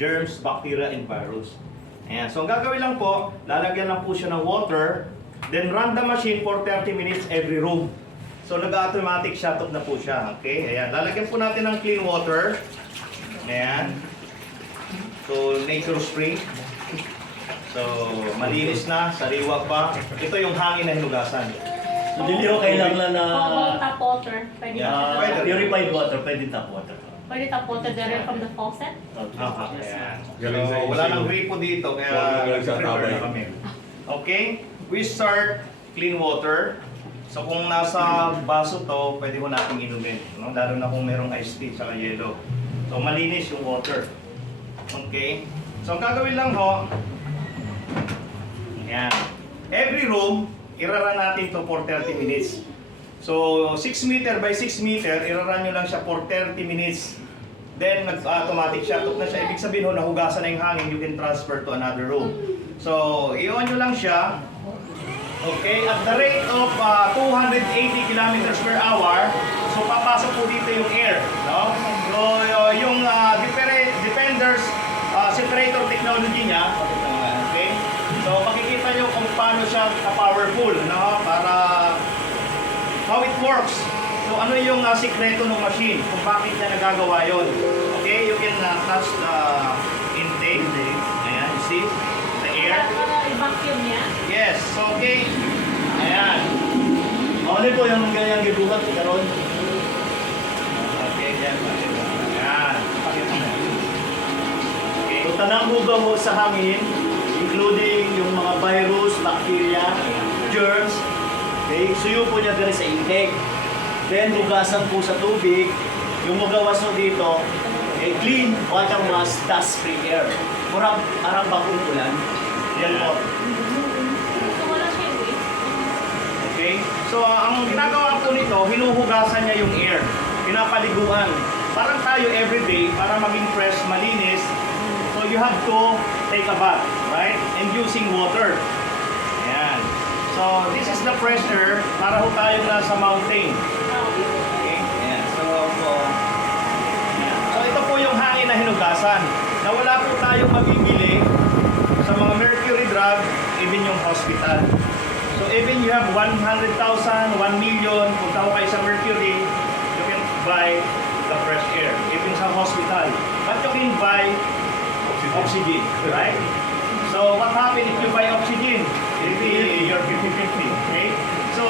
germs, bacteria, and virus. Ayan. So, ang gagawin lang po, lalagyan lang po siya ng water, then run the machine for 30 minutes every room. So, nag-automatic shut off na po siya. Okay? Ayan. Lalagyan po natin ng clean water. Ayan. So, nature spring. So, malinis na, sariwa pa. Ito yung hangin na hinugasan. So, hindi ko kailangan na Tap water. Pwede purified water, pwede tap water. Pwede tap water direct from the faucet. Ayan. Galing sa So, wala issue. nang gripo dito, kaya Galing sa prepare tabay. na kami. Okay? We start clean water. So, kung nasa baso to, pwede mo natin inumin. No? Lalo na kung merong iced tea saka yellow. So, malinis yung water. Okay? So, ang gagawin lang ho, ayan. Every room, iraran natin to for 30 minutes. So, 6 meter by 6 meter, iraran nyo lang siya for 30 minutes. Then, nag-automatic shut off na siya. Ibig sabihin ho, nahugasan na yung hangin, you can transfer to another room. So, i-on nyo lang siya. Okay, at the rate of 280 kilometers per hour, so papasok po dito yung air. No? So, yung Defender's separator technology niya, okay? So, makikita nyo kung paano siya ka-powerful, no? Para how it works. So, ano yung sikreto ng machine, kung bakit niya nagagawa yun. Okay, you can touch the intake. Ayan, you see? The air. Para i-vacuum niya. Yes, okay. Ayan. Ano po yung ganyang gibuhat karon? Okay, yan. Ayan. Pakita mo. Okay. So, tanang hugaw mo sa hangin, including yung mga virus, bacteria, germs. Okay, suyo po niya dito sa intake. Then, hugasan po sa tubig. Yung magawas mo dito, clean, water was dust-free air. Parang bagong ulan. Yan po. So wala siya yung waste. Okay? So, ang ginagawa po nito, hinuhugasan niya yung air. Pinapaliguan. Parang tayo everyday, para maging fresh, malinis. So, you have to take a bath, right? And using water. Ayan. So, this is the pressure para ho tayo nasa mountain. Okay? Ayan. So, ayan. So, ito po yung hangin na hinugasan. Na wala po tayong mabibili sa mga mercury drug, even yung hospital. So even you have 100,000, 1 million, punta ko kayo sa mercury, you can buy the fresh air, even sa hospital. But you can buy oxygen, right? So what happens if you buy oxygen? Maybe you're 50-50, okay? So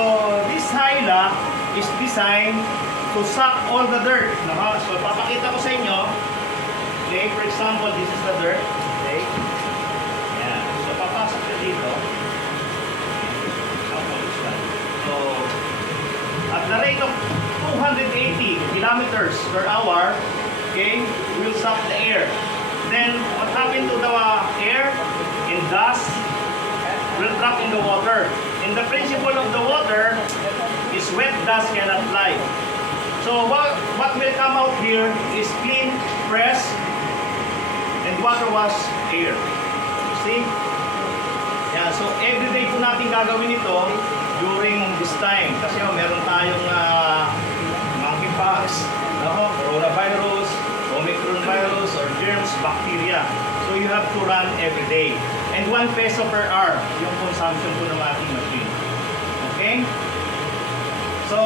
this Hyla is designed to suck all the dirt. So papakita ko sa inyo, okay, for example, this is the dirt, okay? Yan. So, papasok ka dito. So, at the rate of 280 kilometers per hour, okay, we'll suck the air. Then, what happened to the air? In dust, will drop in the water. And the principle of the water is wet dust cannot fly. So, what will come out here is clean, fresh, and water wash air. See? Yeah, so everyday po natin gagawin ito during this time. Kasi meron tayong monkeypox, coronavirus, Omicron virus, or germs, bacteria. So you have to run every day. And 1 peso per hour yung consumption po ng ating machine. Okay? So,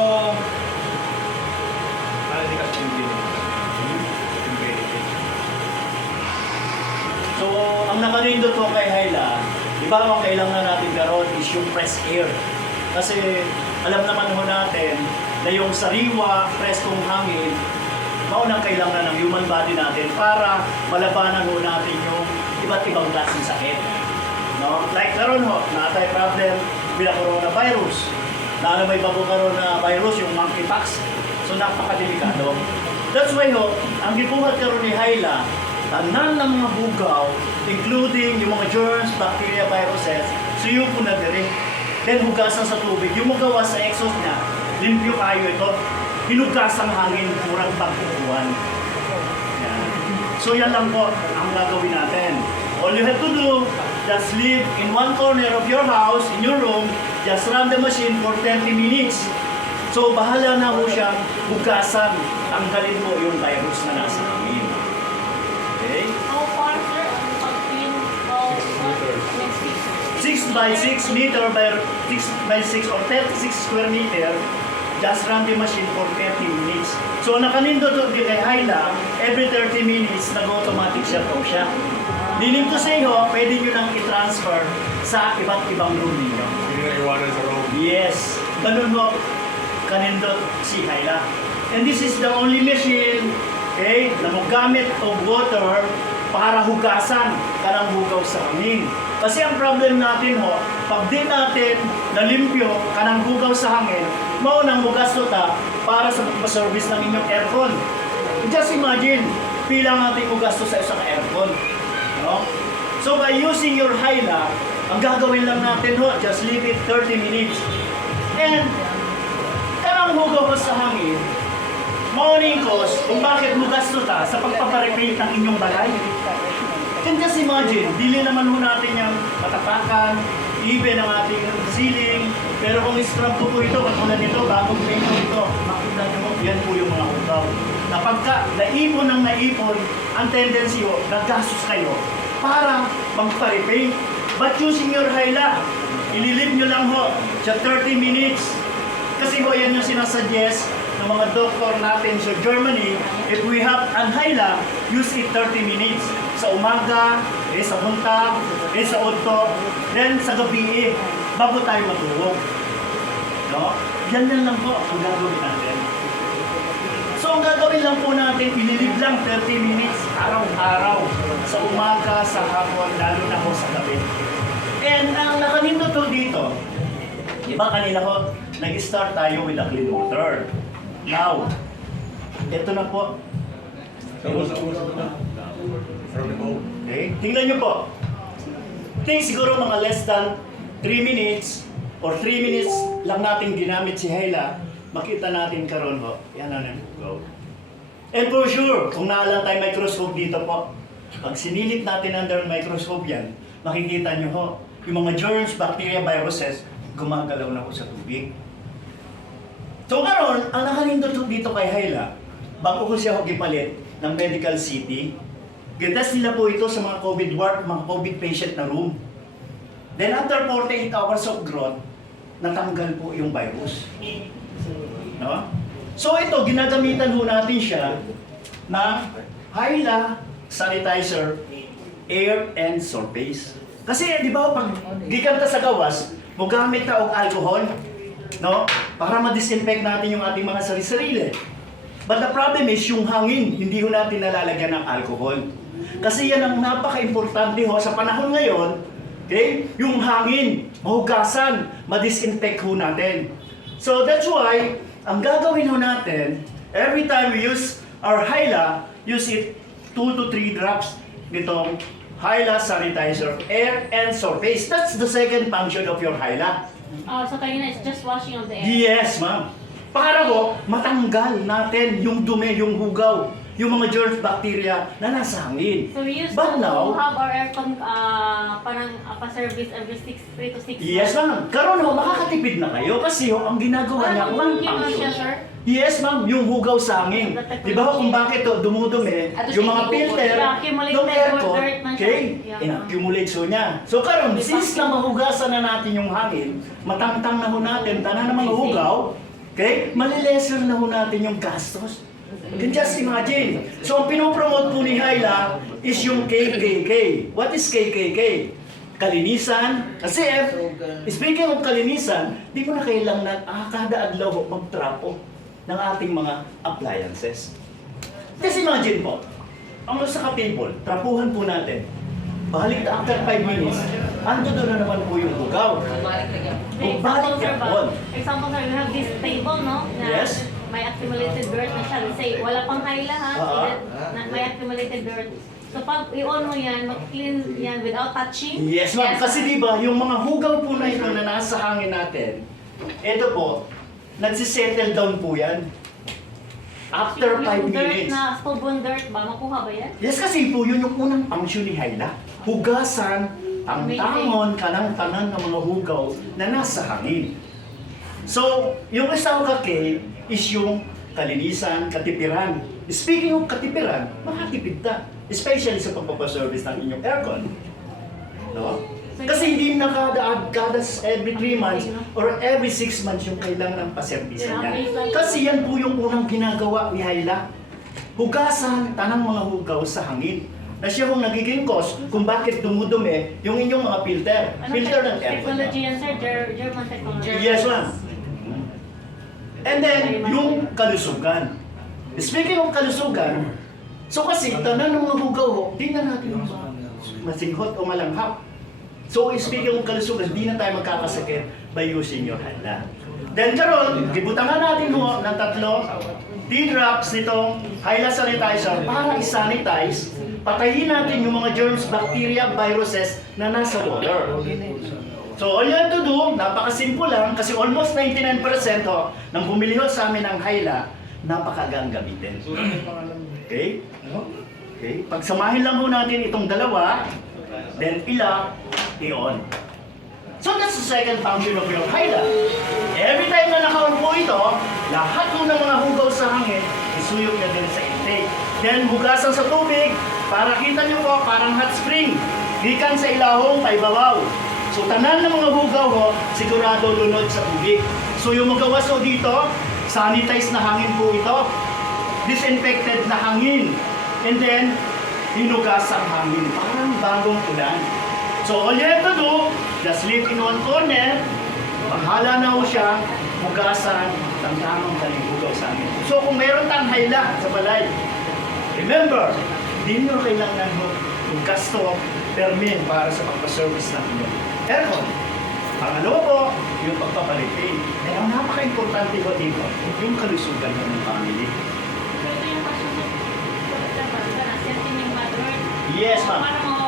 hindi kasi So, ang nakalindot ko kay Hyla, di ba ang kailangan natin karon is yung fresh air. Kasi alam naman ho natin na yung sariwa, preskong hangin, maunang kailangan ng human body natin para malabanan ho natin yung iba't ibang klaseng sakit. No? Like karon ho, natay problem bila coronavirus. Lalo may bago coronavirus, yung monkeypox. So napakadelikado. That's why ho, ang gibuhat karon ni Hyla, tanan ng mga bugaw, including yung mga germs, bacteria, viruses, suyo po na dire. Then hugasan sa tubig. Yung magawa sa exhaust niya, limpyo kayo ito. Hinugasan hangin, murang pagkukuhan. Yan. So yan lang po ang gagawin natin. All you have to do, just live in one corner of your house, in your room, just run the machine for 20 minutes. So bahala na ho siyang hugasan. Tanggalin mo yung virus na nasa hangin. Okay? How far by 6 meter by 6 by 6 or 36 square meter, just run the machine for 30 minutes. So nakanindot di kay Hyla, every 30 minutes nag-automatic siya po siya. Meaning to say ho, pwede nyo nang i-transfer sa iba't ibang room ninyo. Hindi na iwanan sa room. Yes, ganun ho, kanindot si Hyla. And this is the only machine, okay, na magamit of water para hugasan kanang hugaw sa hangin. Kasi ang problem natin ho, pag di natin nalimpyo kanang hugaw sa hangin, maunang hugas ta para sa pagpaservice ng inyong aircon. Just imagine, pilang natin hugas to sa isang aircon. No? So by using your Hyla, ang gagawin lang natin ho, just leave it 30 minutes. And kanang hugaw sa hangin, morning cause kung bakit hugas to ta sa pagpaparepaint ng inyong balay. Can just imagine, dili naman ho natin yung matapakan, even ang ating ceiling, pero kung scrub ko po ito, katulad nito, bagong paint ko ito, makita nyo mo, yan po yung mga hugaw. Na pagka naipon ng naipon, ang tendency ho, gagastos kayo para magpa-repaint. But using your Hyla, ililip nyo lang ho sa 30 minutes. Kasi ho, yan yung sinasuggest ng mga doktor natin sa Germany. If we have an Hyla, use it 30 minutes. Sa umaga, sa buntag, sa udto, then sa gabi, bago tayo matulog. No? Yan lang po ang gagawin natin. So ang gagawin lang po natin, ililib lang 30 minutes araw-araw. Sa umaga, sa hapon, lalo na po sa gabi. And ang nakanindot to dito, di ba kanina ko, nag-start tayo with the clean water. Now, ito na po. Okay, tingnan nyo po. Think siguro mga less than 3 minutes or 3 minutes lang natin ginamit si Hyla, makita natin karon ho. Yan na go. And for sure, kung naalang tayo microscope dito po, pag sinilip natin under microscope yan, makikita nyo ho, yung mga germs, bacteria, viruses, gumagalaw na po sa tubig. So karon, ang nakalindot dito kay Hyla, bago ko siya gipalit ng medical city, gintas nila po ito sa mga COVID ward, mga COVID patient na room. Then after 48 hours of growth, natanggal po yung virus. No? So ito, ginagamitan ho natin siya na Hyla sanitizer, air and surface. Kasi di ba pag gikan ta sa gawas, mo gamit ta og alcohol, no? Para ma-disinfect natin yung ating mga sarili-sarili. But the problem is yung hangin, hindi ho natin nalalagyan ng alcohol. Kasi yan ang napaka-importante ho sa panahon ngayon, okay? Yung hangin, mahugasan, ma-disinfect ho natin. So that's why, ang gagawin ho natin, every time we use our Hyla, use it 2 to 3 drops nitong Hyla sanitizer, air and surface. That's the second function of your Hyla. So kanina it's just washing of the air. Yes, ma'am. Para ho, matanggal natin yung dumi, yung hugaw, yung mga germs, bacteria na nasa hangin. So we used But to now, have our aircon parang pa-service every 3 to 6 yes, ma'am. Karon ho, makakatipid na kayo kasi ho, ang ginagawa niya, Ano unang bang siya, function. sir? Yes, ma'am, yung hugaw sa hangin. Di ba ho, kung bakit ho, dumudumi, yung mga filter, ng aircon, okay, in-accumulate ho niya. So karon, since na mahugasan na natin yung hangin, matangtang na ho natin, tanan na mga hugaw, okay, malilesser na ho natin yung gastos. You can just imagine. So ang pinopromote po ni Hyla is yung KKK. What is KKK? Kalinisan. Kasi speaking of kalinisan, di mo na kailangan kada adlaw magtrapo ng ating mga appliances. Just imagine po, ang sa ka-table, trapuhan po natin. Balik na after 5 minutes, ando doon na naman po yung hugaw. Balik ka po. Example, sir, we have this table, no? Na Yes. may accumulated dirt na siya. Let's say, wala pang Hyla ha, so that may accumulated dirt. So pag i-on mo yan, mag-clean yan without touching. Yes, ma'am. Kasi di ba yung mga hugaw po na ito na nasa hangin natin, ito po, nagsisettle down po yan. After 5 Yung dirt minutes. na, stubborn dirt ba? Makuha ba yan? Yes, kasi po yun yung unang function ni Hyla. Hugasan ang tangon kanang tanan ng mga hugaw na nasa hangin. So, yung isang kake is yung kalinisan, katipiran. Speaking of katipiran, makatipid ta. Especially sa pagpapaservice ng inyong aircon. No? Kasi hindi na kada every 3 months or every 6 months yung kailangan ng paservisa niya. Kasi yan po yung unang ginagawa ni Hayla. Hugasan tanang mga hugaw sa hangin. Na siya kung nagiging cause kung bakit dumudumi yung inyong mga filter. Filter ng aircon. Technology yan, sir. German technology. Yes, ma'am. And then, yung kalusugan. Speaking of kalusugan, so kasi tanan ng mga hugaw ho, di na natin masinghot o malanghap. So speaking of kalusugan, di na tayo magkakasakit by using your Hayla. Then karon, gibutangan natin ho ng 3 D-drops nitong Hayla sanitizer para i-sanitize, patayin natin yung mga germs, bacteria, viruses na nasa water. So all you have to do, napakasimple lang, kasi almost 99% ho, ng bumili ho sa amin ng Hayla, napakagang gamitin. Okay? Okay? Pagsamahin lang ho natin itong dalawa, then ilock, i-on. So that's the second function of your Hayla. Every time na naka-on po ito, lahat po ng mga hugaw sa hangin, isuyog na din sa intake. Then hugasan sa tubig, para kita nyo po, parang hot spring. Gikan sa ilahong paibabaw. So tanan ng mga hugaw ho, sigurado lunod sa tubig. So yung magawas ho dito, sanitize na hangin po ito. Disinfected na hangin. And then, hinugas ang hangin. Parang bagong ulan. So all you have to do, just leave in one corner, paghala na ho siya, hugasan ng tamang kalihugaw sa amin. So kung mayroon tang Hayla sa balay, remember, hindi nyo kailangan mo yung gasto permin para sa pagpaservice ng inyong aircon. Pangalawa po, yung pagpapalitin. Kaya ang napaka-importante po dito, yung kalusugan ng family. So ito yung kasunod. Siyempre yung mother. Yes, ma'am. Para